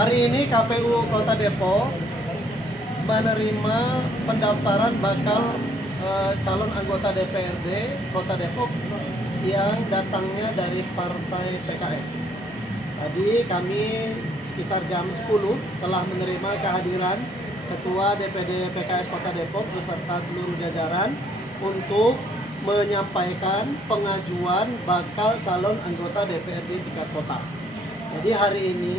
Hari ini KPU Kota Depok menerima pendaftaran bakal calon anggota DPRD Kota Depok yang datangnya dari Partai PKS. Tadi kami sekitar jam 10 telah menerima kehadiran Ketua DPD PKS Kota Depok beserta seluruh jajaran untuk menyampaikan pengajuan bakal calon anggota DPRD tingkat kota. Jadi hari ini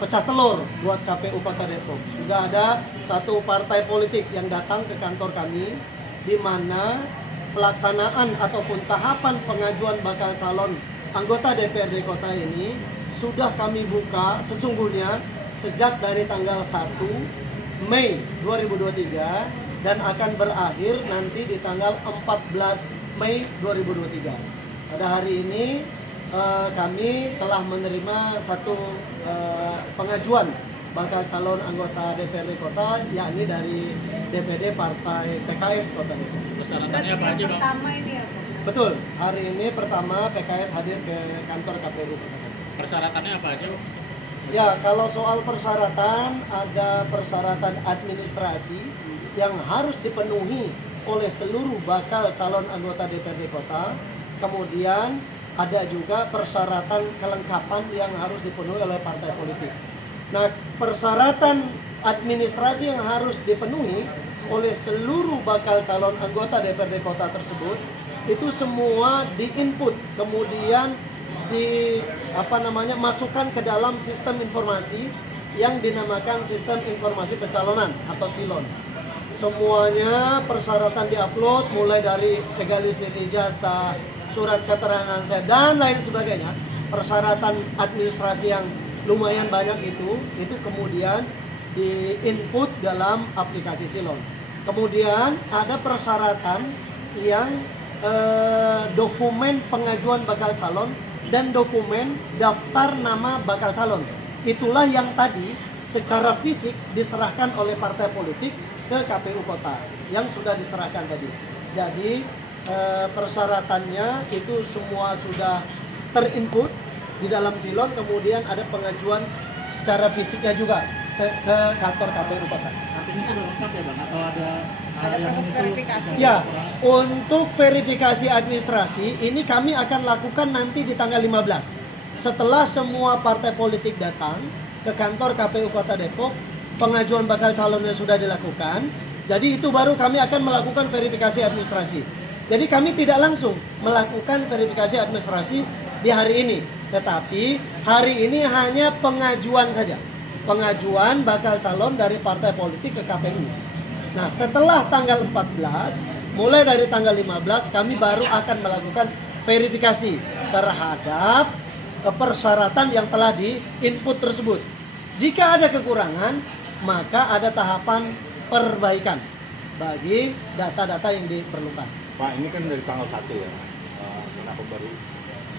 pecah telur buat KPU Kota Depok. Sudah ada satu partai politik yang datang ke kantor kami, di mana pelaksanaan ataupun tahapan pengajuan bakal calon anggota DPRD kota ini sudah kami buka sesungguhnya sejak dari tanggal 1 Mei 2023 dan akan berakhir nanti di tanggal 14 Mei 2023. Pada hari ini kami telah menerima satu pengajuan bakal calon anggota DPRD kota, yakni dari DPD Partai PKS Kota Depok. Persyaratannya apa aja, Bang? Pertama ini apa? Betul, hari ini pertama PKS hadir ke kantor KPU Kota Depok. Persyaratannya apa aja, Bang? Ya, kalau soal persyaratan, ada persyaratan administrasi yang harus dipenuhi oleh seluruh bakal calon anggota DPRD kota. Kemudian ada juga persyaratan kelengkapan yang harus dipenuhi oleh partai politik. Nah, persyaratan administrasi yang harus dipenuhi oleh seluruh bakal calon anggota DPRD kota tersebut itu semua diinput, kemudian masukkan ke dalam sistem informasi yang dinamakan sistem informasi pencalonan atau SILON. Semuanya persyaratan diupload mulai dari legalisir ijazah, surat keterangan saya dan lain sebagainya. Persyaratan administrasi yang lumayan banyak itu kemudian diinput dalam aplikasi SILON. Kemudian ada persyaratan yang dokumen pengajuan bakal calon dan dokumen daftar nama bakal calon. Itulah yang tadi secara fisik diserahkan oleh partai politik ke KPU kota yang sudah diserahkan tadi. Jadi persyaratannya itu semua sudah terinput di dalam silon, kemudian ada pengajuan secara fisiknya juga ke kantor KPU kota. Artinya sudah lengkap ya, Bang? Atau ada yang proses verifikasi? Ya, untuk verifikasi administrasi ini kami akan lakukan nanti di tanggal 15. Setelah semua partai politik datang ke kantor KPU Kota Depok, pengajuan bakal calonnya sudah dilakukan. Jadi itu baru kami akan melakukan verifikasi administrasi. Jadi kami tidak langsung melakukan verifikasi administrasi di hari ini, tetapi hari ini hanya pengajuan saja. Pengajuan bakal calon dari partai politik ke KPU. Nah, setelah tanggal 14, mulai dari tanggal 15 kami baru akan melakukan verifikasi terhadap persyaratan yang telah di-input tersebut. Jika ada kekurangan, maka ada tahapan perbaikan bagi data-data yang diperlukan. Pak, ini kan dari tanggal 1 ya. Kenapa baru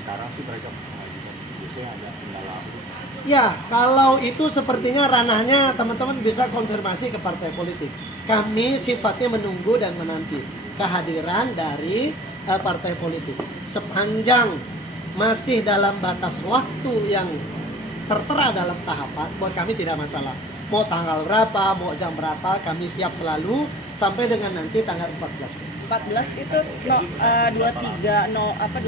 sekarang sih mereka mengajukan? Biasanya ada kendala. Ya, kalau itu sepertinya ranahnya teman-teman bisa konfirmasi ke partai politik. Kami sifatnya menunggu dan menanti kehadiran dari partai politik. Sepanjang masih dalam batas waktu yang tertera dalam tahapan, buat kami tidak masalah. Mau tanggal berapa, mau jam berapa, kami siap selalu sampai dengan nanti tanggal 14. 14 itu 23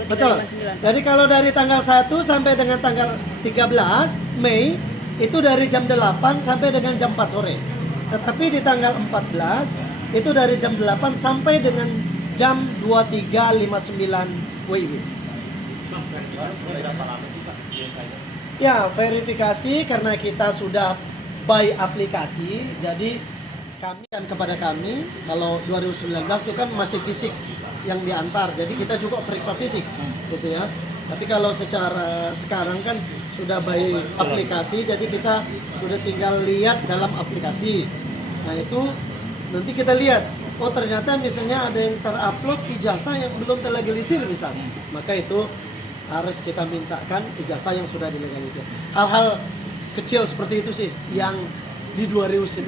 Betul. 59. Jadi kalau dari tanggal 1 sampai dengan tanggal 13 Mei itu dari jam 8 sampai dengan jam 4 sore. Tetapi di tanggal 14 itu dari jam 8 sampai dengan jam 23.59 WIB. Ya, verifikasi karena kita sudah by aplikasi, jadi kami dan kepada kami, kalau 2019 itu kan masih fisik yang diantar, jadi kita juga periksa fisik, gitu ya. Tapi kalau secara sekarang kan sudah by aplikasi, jadi kita sudah tinggal lihat dalam aplikasi. Nah itu nanti kita lihat, oh ternyata misalnya ada yang terupload ijazah yang belum terlegalisir misalnya, maka itu harus kita mintakan ijazah yang sudah dilegalisir. Hal-hal kecil seperti itu sih yang di 2019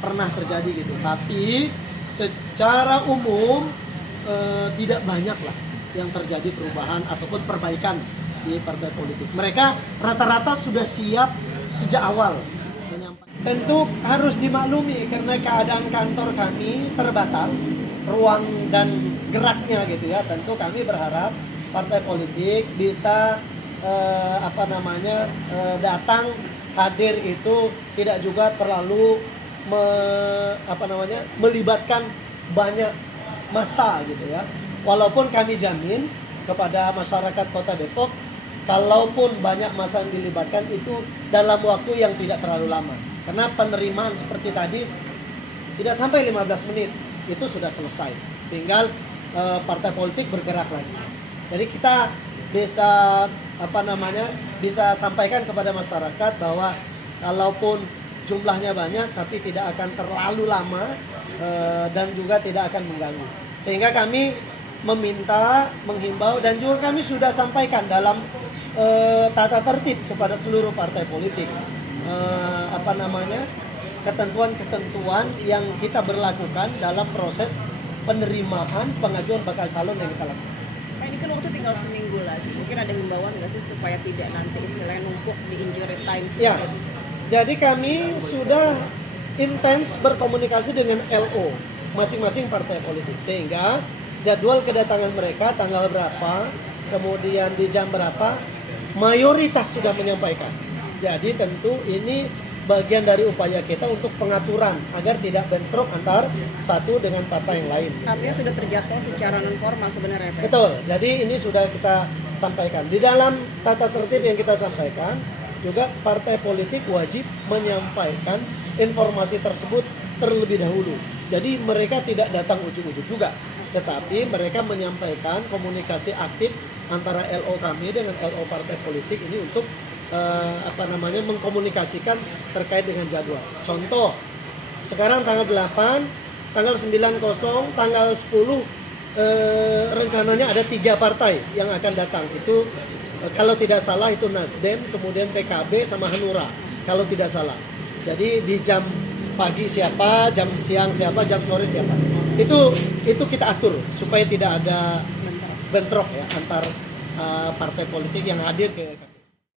pernah terjadi gitu, tapi secara umum tidak banyak lah yang terjadi perubahan ataupun perbaikan di partai politik. Mereka rata-rata sudah siap sejak awal menyampaikan. Tentu harus dimaklumi karena keadaan kantor kami terbatas, ruang dan geraknya gitu ya. Tentu kami berharap partai politik bisa datang hadir itu tidak juga terlalu melibatkan banyak massa gitu ya. Walaupun kami jamin kepada masyarakat Kota Depok, kalaupun banyak massa yang dilibatkan itu dalam waktu yang tidak terlalu lama. Karena penerimaan seperti tadi tidak sampai 15 menit itu sudah selesai. Tinggal partai politik bergerak lagi. Jadi kita bisa sampaikan kepada masyarakat bahwa kalaupun jumlahnya banyak tapi tidak akan terlalu lama dan juga tidak akan mengganggu. Sehingga kami menghimbau dan juga kami sudah sampaikan dalam tata tertib kepada seluruh partai politik ketentuan-ketentuan yang kita berlakukan dalam proses penerimaan pengajuan bakal calon yang kita lakukan. Pak, ini kan waktu tinggal seminggu lagi. Mungkin ada himbauan nggak sih supaya tidak nanti istilahnya numpuk di injury time seperti Ya, itu? jadi kami sudah intens berkomunikasi dengan LO masing-masing partai politik sehingga jadwal kedatangan mereka tanggal berapa, kemudian di jam berapa, mayoritas sudah menyampaikan. Jadi tentu ini bagian dari upaya kita untuk pengaturan agar tidak bentrok antar satu dengan partai yang lain. Artinya sudah terjadwal secara non formal sebenarnya, Pak. Betul. Jadi ini sudah kita sampaikan. Di dalam tata tertib yang kita sampaikan juga partai politik wajib menyampaikan informasi tersebut terlebih dahulu. Jadi mereka tidak datang ujuk-ujuk juga, tetapi mereka menyampaikan komunikasi aktif antara LO kami dengan LO partai politik ini untuk mengkomunikasikan terkait dengan jadwal. Contoh, sekarang tanggal 8, tanggal 9, tanggal 10 rencananya ada 3 partai yang akan datang. Itu kalau tidak salah itu Nasdem, kemudian PKB sama Hanura kalau tidak salah. Jadi di jam pagi siapa, jam siang siapa, jam sore siapa. Itu kita atur supaya tidak ada bentrok ya antar partai politik yang hadir ke